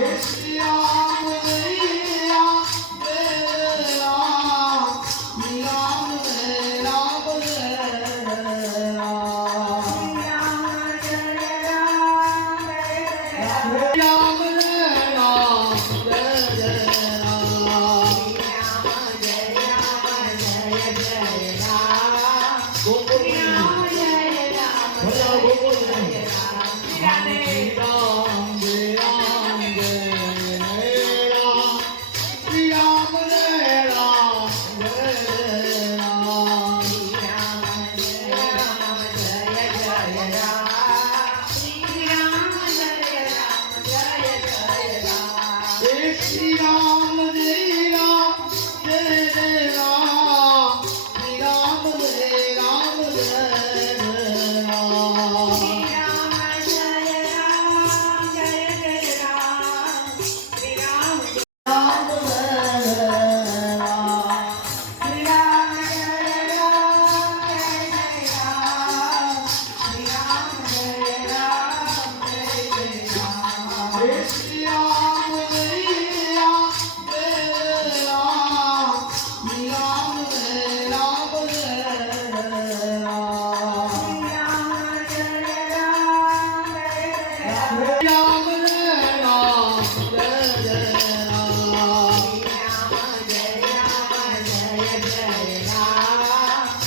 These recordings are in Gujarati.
vez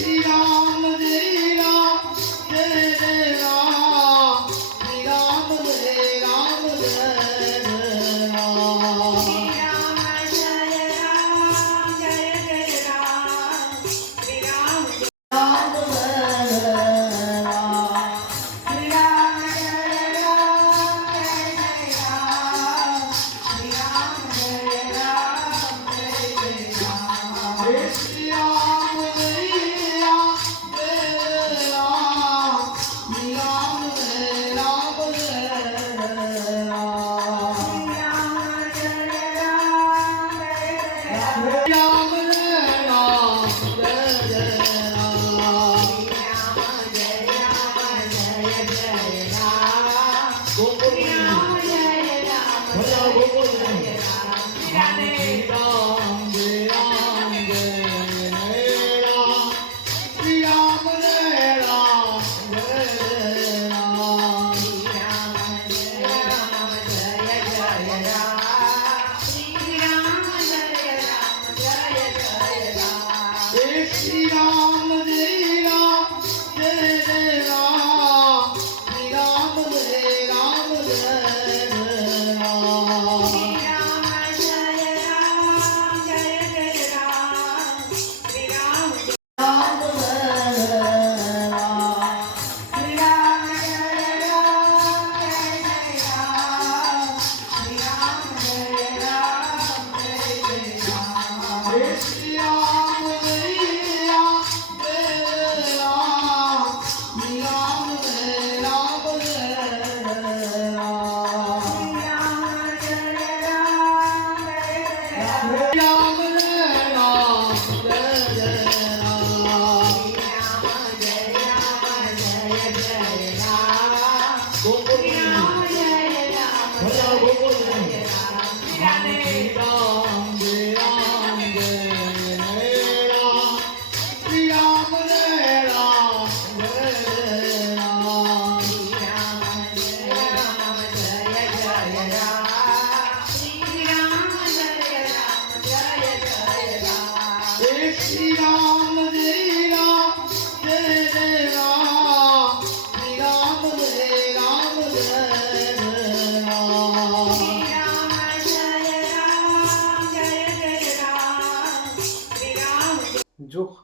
Shri know.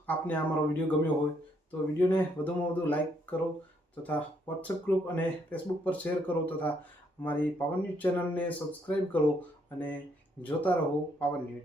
આપને આ મારો વીડિયો ગમ્યો હોય તો વિડીયોને વધુમાં વધુ લાઈક કરો તથા વોટ્સએપ ગ્રુપ અને ફેસબુક પર શેર કરો તથા અમારી પાવન ન્યૂઝ ચેનલને સબસ્ક્રાઈબ કરો અને જોતા રહો પાવન ન્યૂઝ